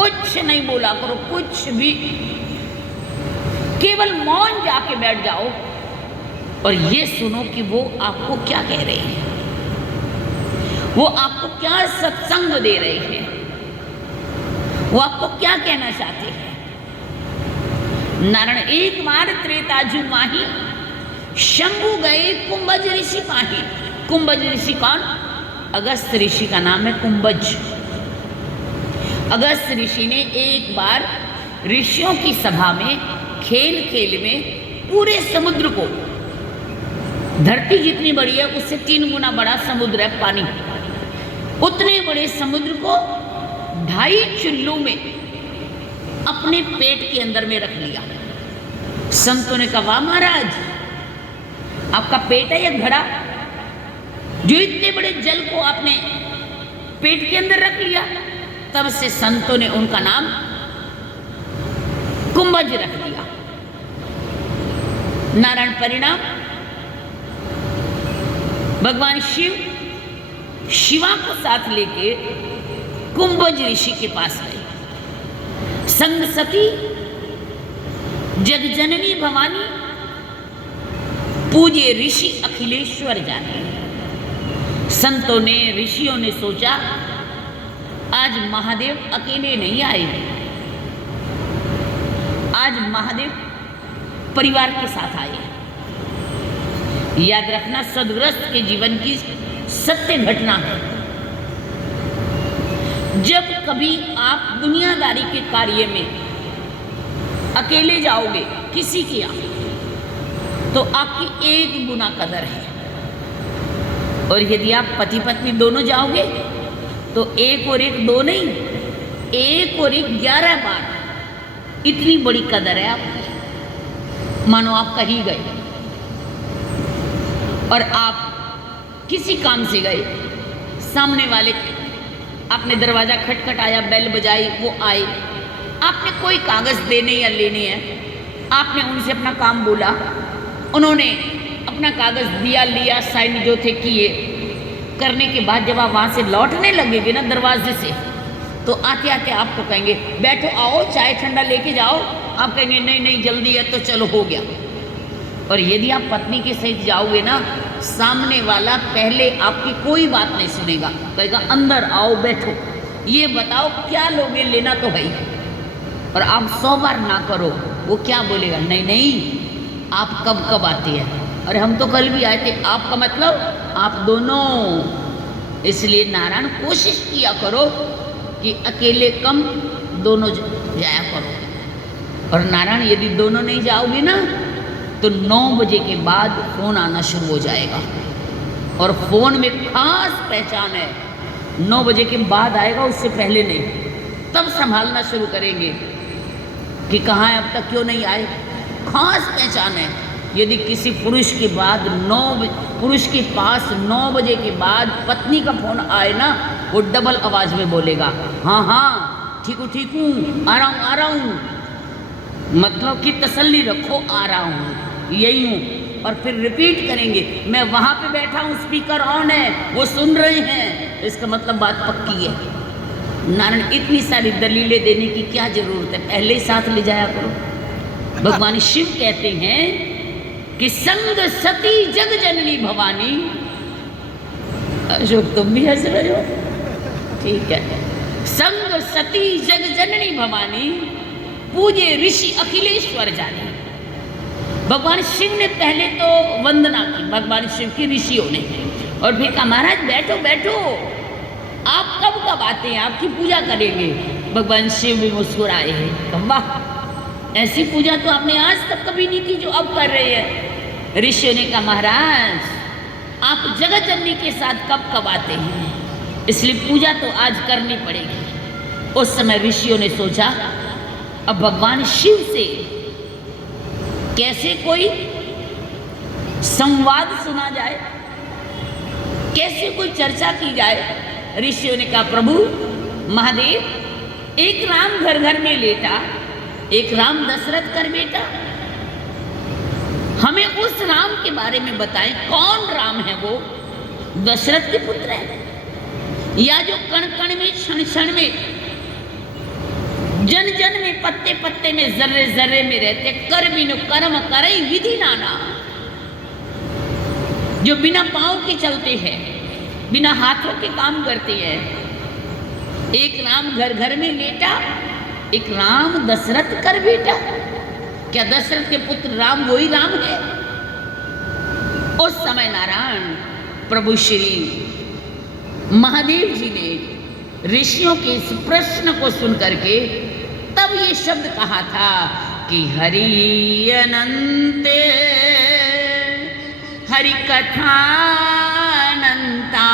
कुछ नहीं बोला करो, कुछ भी, केवल मौन जाके बैठ जाओ और ये सुनो कि वो आपको क्या कह रहे हैं, वो आपको क्या सत्संग दे रहे हैं, वो आपको क्या कहना चाहते हैं। नारायण एक बार त्रेताजु माही शंभु गए कुंभज ऋषि पाही। कुंभज ऋषि कौन? अगस्त ऋषि का नाम है कुंभज। अगस्त ऋषि ने एक बार ऋषियों की सभा में खेल खेल में पूरे समुद्र को, धरती जितनी बड़ी है उससे 3 गुना बड़ा समुद्र है पानी, उतने बड़े समुद्र को 2.5 चुल्लू में अपने पेट के अंदर में रख लिया। संतों ने कहा, वाह महाराज, आपका पेट है या घड़ा, जो इतने बड़े जल को आपने पेट के अंदर रख लिया। तब से संतों ने उनका नाम कुंभज रख दिया। नारायण परिणाम, भगवान शिव शिवा को साथ लेके कुंभज ऋषि के पास गए। संग सती जगजननी भवानी, पूजे ऋषि अखिलेश्वर जाने। संतों ने, ऋषियों ने सोचा आज महादेव अकेले नहीं आए, आज महादेव परिवार के साथ आए। याद रखना, सदग्रस्त के जीवन की सत्य घटना है। जब कभी आप दुनियादारी के कार्य में अकेले जाओगे किसी के यहाँ, तो आपकी 1 गुना कदर है, और यदि आप पति पत्नी दोनों जाओगे तो 1 और 1 2 नहीं, 1 और 1 11 बार इतनी बड़ी कदर है आपकी, मानो आप कहीं गए और आप किसी काम से गए, सामने वाले आपने दरवाजा खटखटाया, बेल बजाई, वो आए, आपने कोई कागज देने या लेने हैं, आपने उनसे अपना काम बोला, उन्होंने अपना कागज दिया, लिया, साइन जो थे किए, करने के बाद जब आप वहाँ से लौटने लगेंगे ना दरवाजे से, तो आते आते आपको कहेंगे बैठो, आओ चाय ठंडा लेके जाओ, आप कहेंगे नहीं नहीं जल्दी है तो चलो हो गया। और यदि आप पत्नी के सहित जाओगे ना, सामने वाला पहले आपकी कोई बात नहीं सुनेगा, कहेगा अंदर आओ बैठो, ये बताओ क्या लोगे, लेना तो है ही। और आप 100 बार ना करो, वो क्या बोलेगा, नहीं नहीं आप कब कब आते हैं, अरे हम तो कल भी आए थे, आपका मतलब आप दोनों। इसलिए नारायण कोशिश किया करो कि अकेले कम, दोनों जाया करो। और नारायण यदि दोनों नहीं जाओगे ना, तो 9 बजे के बाद फ़ोन आना शुरू हो जाएगा, और फ़ोन में खास पहचान है, 9 बजे के बाद आएगा, उससे पहले नहीं। तब संभालना शुरू करेंगे कि कहाँ है, अब तक क्यों नहीं आए। खास पहचान है, यदि किसी पुरुष के बाद पुरुष के पास 9 बजे के बाद पत्नी का फ़ोन आए ना, वो डबल आवाज़ में बोलेगा, हाँ हाँ ठीक हूँ, आ रहा हूँ, मतलब कि तसल्ली रखो, आ रहा हूँ, यही हूँ। और फिर रिपीट करेंगे, मैं वहाँ पे बैठा हूँ, स्पीकर ऑन है, वो सुन रहे हैं, इसका मतलब बात पक्की है। नारायण इतनी सारी दलीलें देने की क्या जरूरत है, पहले ही साथ ले जाया करो। भगवान शिव कहते हैं कि संग सती जग जननी भवानी। अशोक तुम भी हंस रहे हो, ठीक है। संग सती जग जननी भवानी, पूजे ऋषि अखिलेश्वर जाने। भगवान शिव ने पहले तो वंदना की, भगवान शिव की ऋषियों ने, और फिर कहा महाराज बैठो बैठो, आप कब कब आते हैं, आपकी पूजा करेंगे। भगवान शिव भी मुस्कुराए हैं, वाह ऐसी पूजा तो आपने आज तक कभी नहीं की जो अब कर रहे हैं। ऋषियों ने कहा महाराज आप जगत जननी के साथ कब कब आते हैं, इसलिए पूजा तो आज करनी पड़ेगी। उस समय ऋषियों ने सोचा अब भगवान शिव से कैसे कोई संवाद सुना जाए, कैसे कोई चर्चा की जाए। ऋषियों ने कहा प्रभु महादेव, एक राम घर घर में लेटा, एक राम दशरथ कर बेटा, हमें उस राम के बारे में बताएं, कौन राम है वो? दशरथ के पुत्र है, या जो कण कण में क्षण क्षण में जन जन में पत्ते पत्ते में जर्रे जर्रे में रहते कर बिनु कर्म करई विधि नाना। जो बिना पांव के चलते हैं, बिना हाथों के काम करते हैं। एक राम घर घर में लेटा, एक राम दशरथ कर बेटा। क्या दशरथ के पुत्र राम वही राम है? उस समय नारायण प्रभु श्री महादेव जी ने ऋषियों के इस प्रश्न को सुन करके तब ये शब्द कहा था कि हरि अनंत हरि कथा अनंता।